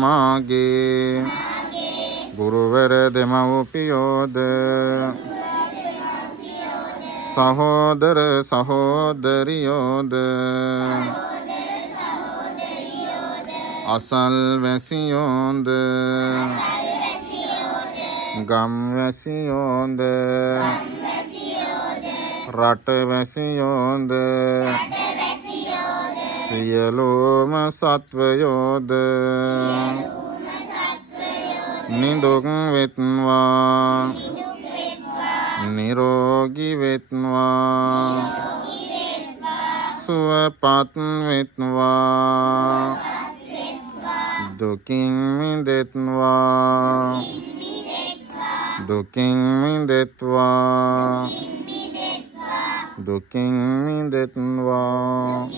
මාගේ ගුරුවර දෙමව්පියෝද සහෝදර සහෝදරියෝද අසල්වැසියෝද ගම්වැසියෝද රටවැසියෝද සියලුම සත්වයෝද නිදුක් වෙත්වා නිරෝගී වෙත්වා සුවපත් වෙත්වා දුකින් මිදෙත්වා දුකින් මිදෙත්වා දුකින් මිදෙත්වා